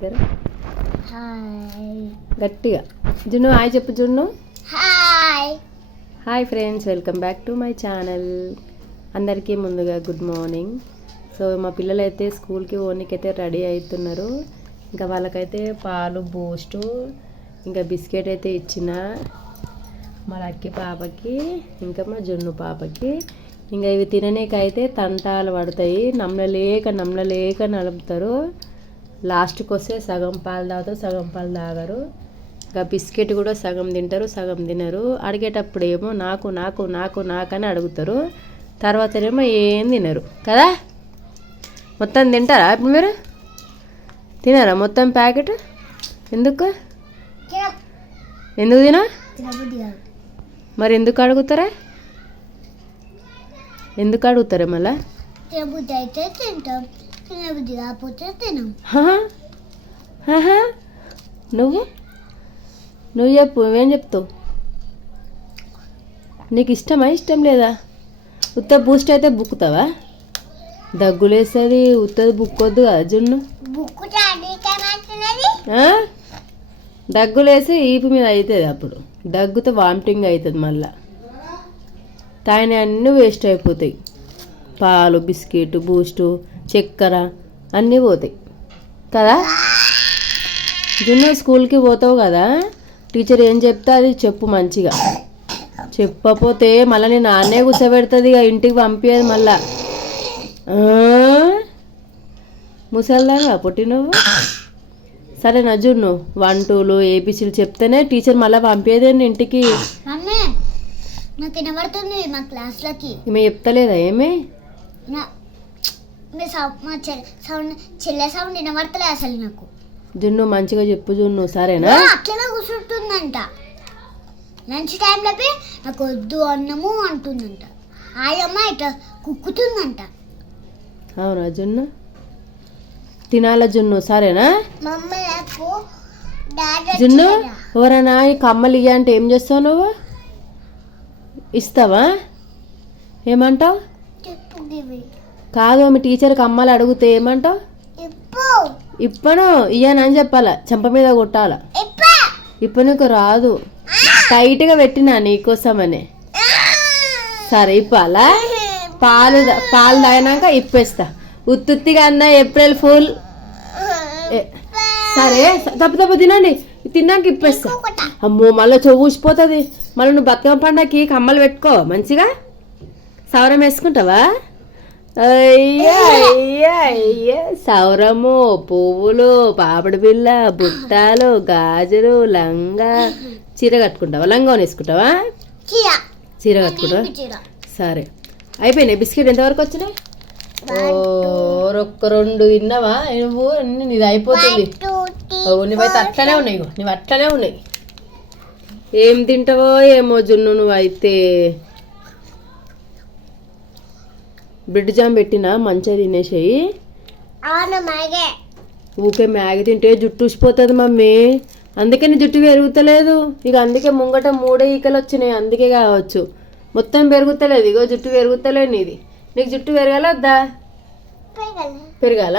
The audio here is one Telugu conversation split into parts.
దగ్గర హాయ్. గట్టిగా. జున్ను హాయ్ చెప్పు Junnu. Hi. Hi friends welcome back to my channel. అందరికీ ముందుగా గుడ్ మార్నింగ్. సో మా పిల్లలు అయితే స్కూల్కి ఓనికైతే రెడీ అవుతున్నారు ఇంకా వాళ్ళకైతే పాలు బూస్టు ఇంకా బిస్కెట్ అయితే ఇచ్చిన మా లక్కి పాపకి ఇంకా మా జున్ను పాపకి. ఇంకా ఇవి తిననీకైతే తంటాలు పడతాయి. నమ్మలేక నమ్మలేక నలుపుతారు. లాస్ట్కి వస్తే సగం పాలు తాగుతారు సగం పాలు తాగరు. ఇంకా బిస్కెట్ కూడా సగం తింటారు సగం తినరు. అడిగేటప్పుడు ఏమో నాకు నాకు నాకు నాకని అడుగుతారు. తర్వాతనేమో ఏం తినరు. కదా? మొత్తం తింటారా ఇప్పుడు మీరు? తినారా మొత్తం ప్యాకెట్? ఎందుకు? ఎందుకు తినా మరి ఎందుకు అడుగుతారా? ఎందుకు అడుగుతారా మళ్ళీ? తింటాం. తినబుద్ధి కాకపోతే తినం హా? హా? నువ్వు? నువ్వు చెప్పు నువ్వేం చెప్తావు? నీకు ఇష్టమా? ఇష్టం లేదా? ఉత్త బూస్ట్ అయితే బుక్కుతావా? దగ్గులేస్తుంది ఉత్తది బుక్కొద్దు కదా జున్ను? దగ్గులేసి ఈపు మీద అవుతుంది అప్పుడు. దగ్గుతో వామిటింగ్ అవుతుంది మళ్ళా. తాగిన అన్నీ వేస్ట్ అయిపోతాయి. పాలు బిస్కెట్ బూస్టు చక్కెర అన్నీ పోతాయి. కదా? జున్ను స్కూల్కి పోతావు కదా? టీచర్ ఏం చెప్తే అది చెప్పు మంచిగా. చెప్పకపోతే మళ్ళీ నేను నాన్నే కూర్చోబెడుతుంది ఇక ఇంటికి పంపించేది మళ్ళా. ఆ? ముసల్దాగా పుట్టి నువ్వు? సరే నజున్ను వన్ టూలు ఏబీసీలు చెప్తేనే టీచర్ మళ్ళీ పంపేదే ఇంటికి? మమ్మీ నాకు వినబడుతుంది మా క్లాస్లోకి. చెప్తలేదా ఏమి? మీ సౌ- మా చె- సౌండ్ చెల్లె సౌండ్ వినబడతలే అసలు నాకు. జున్ను మంచిగా చెప్పు జున్ను సరేనా? అట్లనే కూర్చుంటుందంట. లంచ్ టైంలోపి నాకు వద్దు అన్నము అంటుందంట. ఆయమ్మ ఇట్లా కుక్కుతుందంట. అవునా జున్ను? తినాల జున్ను సరేనా? మమ్మీ నాకు జున్ను ఎవరైనా కమ్మలు ఇయ్య అంటే ఏం చేస్తావు నువ్వు? ఇస్తావా? ఏమంటావు? కాదు మీ టీచర్ కమ్మలు అడిగితే ఏమంటావు? ఇప్పు. ఇప్పను ఇయ్యనని చెప్పాల చెంప మీద కొట్టాల? ఇప్పు. ఇప్పుడు నీకు రాదు. టైట్గా పెట్టినా నీకోసమనే. సరే ఇప్పాలా? పాలు పాలు తాగినాక ఇప్పేస్తా. ఉత్తుత్తిగా అన్న ఏప్రిల్ ఫుల్. సరే తప్పు తప్పు తినండి. తిన్నాక ఇప్పేస్తా. అమ్మో మళ్ళీ చెవు ఊసిపోతుంది. మళ్ళీ నువ్వు బతుకమ్మ పండగకి కమ్మలు పెట్టుకో మంచిగా. సౌరం వేసుకుంటావా? సౌరము పువ్వులు పాపడి బిళ్ళ బుట్టాలు గాజులు లంగా. చీర కట్టుకుంటావా? లంగా వేసుకుంటావా? చీర. కట్టుకుంటావా? సరే. అయిపోయినాయి బిస్కెట్ ఎంతవరకు వచ్చినాయి? ఒక్క రెండు తిన్నావా? నువ్వు నీది అయిపోతుంది. నువ్వైతే అట్లనే ఉన్నాయి నువ్వు అట్లనే ఉన్నాయి. ఏం తింటావో ఏమో జున్ను నువ్వైతే. బ్రెడ్ జామ్ పెట్టినా మంచిగా తినేసేయి. ఊకే మ్యాగీ. తింటే జుట్టు ఊసిపోతుంది మమ్మీ. అందుకే నీ జుట్టు పెరుగుతలేదు. ఇక అందుకే ముంగట మూడే ఈకలు వచ్చినాయి. అందుకే కావచ్చు. మొత్తం పెరుగుతలేదు. ఇగో జుట్టు పెరుగుతలేదు నీది. నీకు జుట్టు పెరగాల వద్దా? పెరగాల.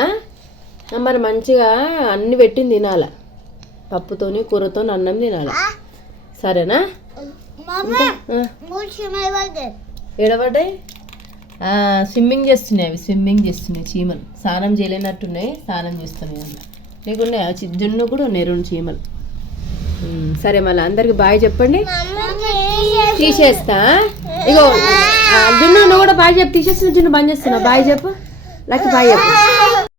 మరి మంచిగా అన్ని పెట్టింది తినాల? పప్పుతోని కూరతోని అన్నం తినాల? సరేనా? మమ్మీ స్విమ్మింగ్ చేస్తున్నాయి అవి స్విమ్మింగ్ చేస్తున్నాయి చీమలు. స్నానం చేయలేనట్టున్నాయి స్నానం చేస్తున్నాయి అన్న. నీకు ఉన్నాయి? జున్ను కూడా ఉన్నాయి రెండు చీమలు. సరే మళ్ళీ అందరికి బాయ్ చెప్పండి. తీసేస్తా? ఇగో జున్ను నువ్వు కూడా బాయ్ చెప్పు తీసేస్తున్నా జున్ను బంద్ చేస్తున్నా. బాయ్ చెప్పు. లక్కి బాయ్ చెప్పు.